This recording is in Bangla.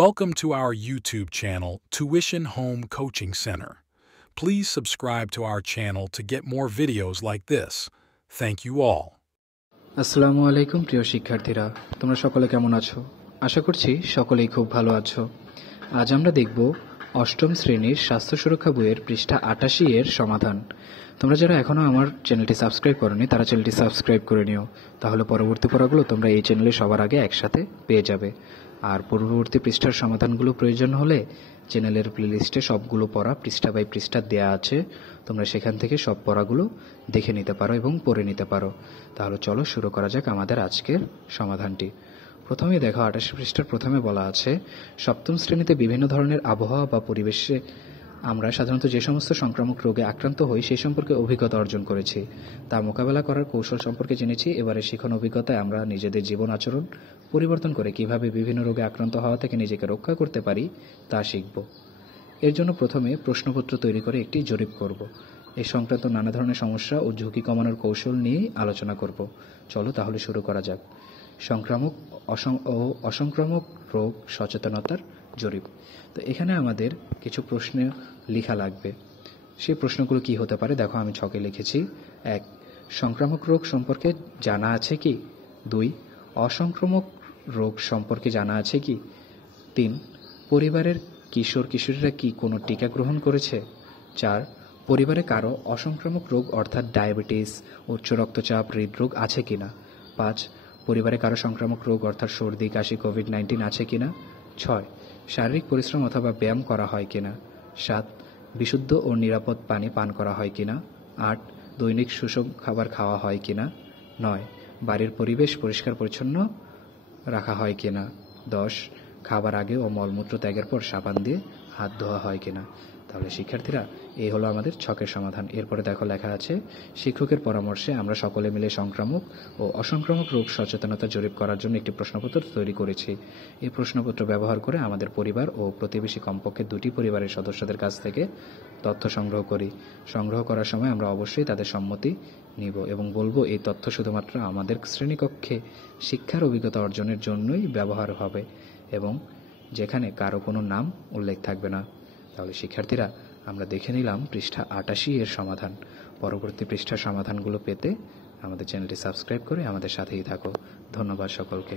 Welcome to our YouTube channel, Tuition Home Coaching Center. Please subscribe to our channel to get more videos like this. Thank you all. আসসালামু আলাইকুম প্রিয় শিক্ষার্থীরা, তোমরা সকলে কেমন আছো? আশা করছি সকলেই খুব ভালো আছো। আজ আমরা দেখব অষ্টম শ্রেণীর স্বাস্থ্য সুরক্ষা বইয়ের পৃষ্ঠা ৮৮ এর সমাধান। তোমরা যারা এখনও আমার চ্যানেলটি সাবস্ক্রাইব করোনি তারা চ্যানেলটি সাবস্ক্রাইব করে নিও, তাহলে পরবর্তী পড়াগুলো তোমরা এই চ্যানেলে সবার আগে একসাথে পেয়ে যাবে। আর পূর্ববর্তী পৃষ্ঠার সমাধানগুলো প্রয়োজন হলে চ্যানেলের প্লেলিস্টে সবগুলো পড়া পৃষ্ঠা বাই পৃষ্ঠা দেয়া আছে, তোমরা সেখান থেকে সব পড়াগুলো দেখে নিতে পারো এবং পড়ে নিতে পারো। তাহলে চলো শুরু করা যাক আমাদের আজকের সমাধানটি। প্রথমে দেখো ২৮ পৃষ্ঠার প্রথমে বলা আছে, সপ্তম শ্রেণীতে বিভিন্ন ধরনের আবহাওয়া বা পরিবেশে আমরা সাধারণত যে সমস্ত সংক্রামক রোগে আক্রান্ত হই সেই সম্পর্কে অভিজ্ঞতা অর্জন করেছি, তা মোকাবেলা করার কৌশল সম্পর্কে জেনেছি। এবারে শিখন অভিজ্ঞতায় আমরা নিজেদের জীবন আচরণ পরিবর্তন করে কিভাবে বিভিন্ন রোগে আক্রান্ত হওয়া থেকে নিজেকে রক্ষা করতে পারি তা শিখব। এর জন্য প্রথমে প্রশ্নপত্র তৈরি করে একটি জরিপ করব। এই সংক্রান্ত নানা ধরনের সমস্যা ও ঝুঁকি কমানোর কৌশল নিয়ে আলোচনা করব। চলো তাহলে শুরু করা যাক। সংক্রামক ও অসংক্রামক রোগ সচেতনতার জরিপ। তো এখানে আমাদের কিছু প্রশ্ন লেখা লাগবে। সেই প্রশ্নগুলো কি হতে পারে দেখো, আমি ছকে লিখেছি। ১. সংক্রামক রোগ সম্পর্কে জানা আছে কি? ২. অসংক্রামক রোগ সম্পর্কে জানা আছে কি? ৩. পরিবারের কিশোর কিশোরীরা কি কোনো টিকা গ্রহণ করেছে? ৪. পরিবারে কারো অসংক্রামক রোগ অর্থাৎ ডায়াবেটিস, উচ্চ রক্তচাপ, হৃদরোগ আছে কিনা? ৫. পরিবারে কারো সংক্রামক রোগ অর্থাৎ সর্দি, কাশি, কোভিড-19 আছে কিনা? ৬. শারীরিক পরিশ্রম অথবা ব্যায়াম করা হয় কিনা? ৭. বিশুদ্ধ ও নিরাপদ পানি পান করা হয় কিনা? ৮. দৈনিক সুষম খাবার খাওয়া হয় কিনা? ৯. বাড়ির পরিবেশ পরিষ্কার পরিচ্ছন্ন রাখা হয় কিনা? ১০. খাবার আগে ও মলমূত্র ত্যাগের পর সাবান দিয়ে হাত ধোয়া হয় কিনা? তাহলে শিক্ষার্থীরা, এই হলো আমাদের ছকের সমাধান। এরপরে দেখো লেখা আছে, শিক্ষকের পরামর্শে আমরা সকলে মিলে সংক্রামক ও অসংক্রামক রোগ সচেতনতা জরিপ করার জন্য একটি প্রশ্নপত্র তৈরি করেছি। এই প্রশ্নপত্র ব্যবহার করে আমাদের পরিবার ও প্রতিবেশী কমপক্ষে ২টি পরিবারের সদস্যদের কাছ থেকে তথ্য সংগ্রহ করি। সংগ্রহ করার সময় আমরা অবশ্যই তাদের সম্মতি নিব এবং বলবো এই তথ্য শুধুমাত্র আমাদের শ্রেণীকক্ষে শিক্ষার অভিজ্ঞতা অর্জনের জন্যই ব্যবহার হবে এবং যেখানে কারো কোনো নাম উল্লেখ থাকবে না। তাহলে শিক্ষার্থীরা, আমরা দেখে নিলাম পৃষ্ঠা ৮৮ এর সমাধান। পরবর্তী পৃষ্ঠার সমাধানগুলো পেতে আমাদের চ্যানেলটি সাবস্ক্রাইব করে আমাদের সাথেই থাকো। ধন্যবাদ সকলকে।